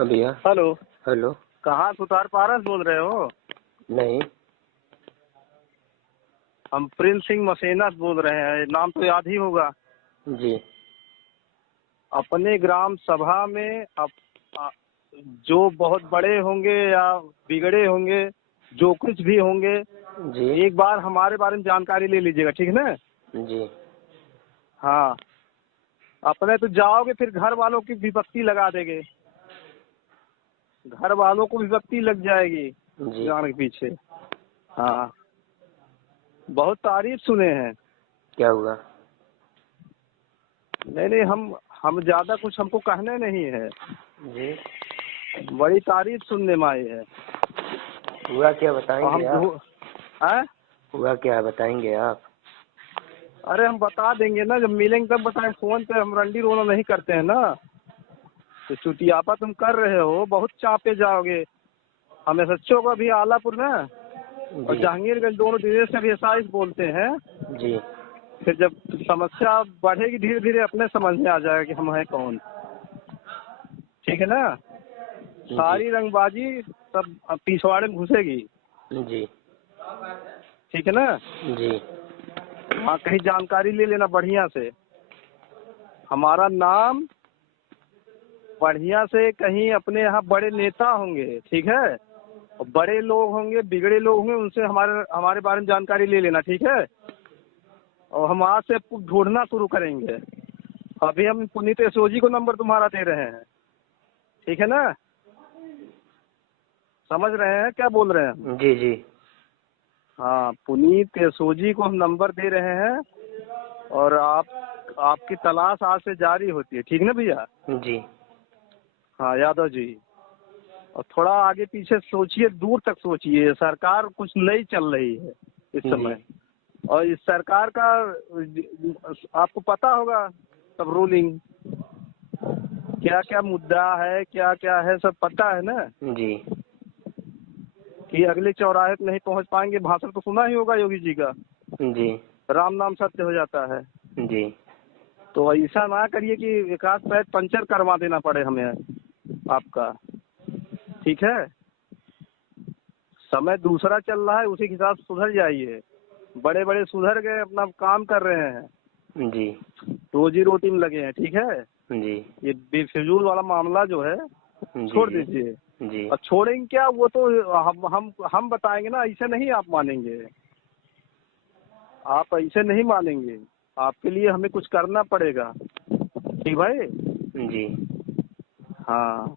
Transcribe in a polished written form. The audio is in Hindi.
हाँ भैया। हेलो। हेलो। कहाँ सुतार पारस बोल रहे हो? नहीं। हम प्रिंस सिंह मसेना से बोल रहे हैं, नाम तो याद ही होगा। जी। अपने ग्राम सभा में जो बहुत बड़े होंगे या बिगड़े होंगे, जो कुछ भी होंगे, जी। एक बार हमारे बारे में जानकारी ले लीजिएगा, ठीक है ना? जी। हाँ, अपने तो जाओगे फिर घर वालों की विपत्ति लगा देंगे, घर वालों को विपत्ति लग जाएगी जी। जान के पीछे। हाँ, बहुत तारीफ सुने हैं। क्या हुआ? नहीं, हम ज्यादा कुछ हमको कहने नहीं है जी। बड़ी तारीफ सुनने में आई है। हुआ क्या और बताएंगे आप? हैं? हुआ क्या बताएंगे आप? अरे हम बता देंगे ना, जब मिलेंगे तब बताएं। फोन पे हम रंडी रोना नहीं करते हैं ना। तो चुटियापा तुम कर रहे हो, बहुत चापे जाओगे। हमें सच्चों का भी आलापुर ना और जी। जहांगीरगंज दोनों दिनेश का भी ऐसा बोलते हैं। जी। फिर जब समस्या बढ़ेगी धीरे धीरे अपने समझ में आ जाएगा कि हम हैं कौन। ठीक है ना? सारी रंगबाजी सब पिछवाड़े में घुसेगी। जी। ठीक है ना? जी। वहाँ कहीं जानकारी ले लेना बढ़िया से। हमारा नाम बढ़िया से, कहीं अपने यहाँ बड़े नेता होंगे, ठीक है, और बड़े लोग होंगे, बिगड़े लोग होंगे, उनसे हमारे बारे में जानकारी ले लेना, ठीक है? और हम आज से ढूंढना शुरू करेंगे। अभी हम पुनीत एसओजी को नंबर तुम्हारा दे रहे हैं, ठीक है ना? समझ रहे हैं क्या बोल रहे हैं? जी। जी। हाँ, पुनीत एसओजी को हम नंबर दे रहे हैं और आपकी तलाश आज से जारी होती है, ठीक है ना भैया? जी। हाँ यादव जी, और थोड़ा आगे पीछे सोचिए, दूर तक सोचिए। सरकार कुछ नई चल रही है इस समय, और इस सरकार का आपको पता होगा सब रूलिंग, क्या क्या मुद्दा है, क्या क्या है, सब पता है ना? जी। कि अगले चौराहे पे नहीं पहुंच पाएंगे। भाषण तो सुना ही होगा योगी जी का, जी। राम नाम सत्य हो जाता है। जी। तो ऐसा ना करिए कि एक आध पैर पंचर करवा देना पड़े हमें आपका, ठीक है? समय दूसरा चल रहा है, उसी के हिसाब से सुधर जाइए। बड़े बड़े सुधर गए, अपना काम कर रहे हैं, जी। रोजी रोटी में लगे हैं, ठीक है? जी। ये बेफिजूल वाला मामला जो है छोड़ जी। दीजिए। जी। और छोड़ेंगे क्या, वो तो हम बताएंगे ना, ऐसे नहीं आप मानेंगे। आप ऐसे नहीं मानेंगे, आपके लिए हमें कुछ करना पड़ेगा, ठीक भाई? जी। हाँ।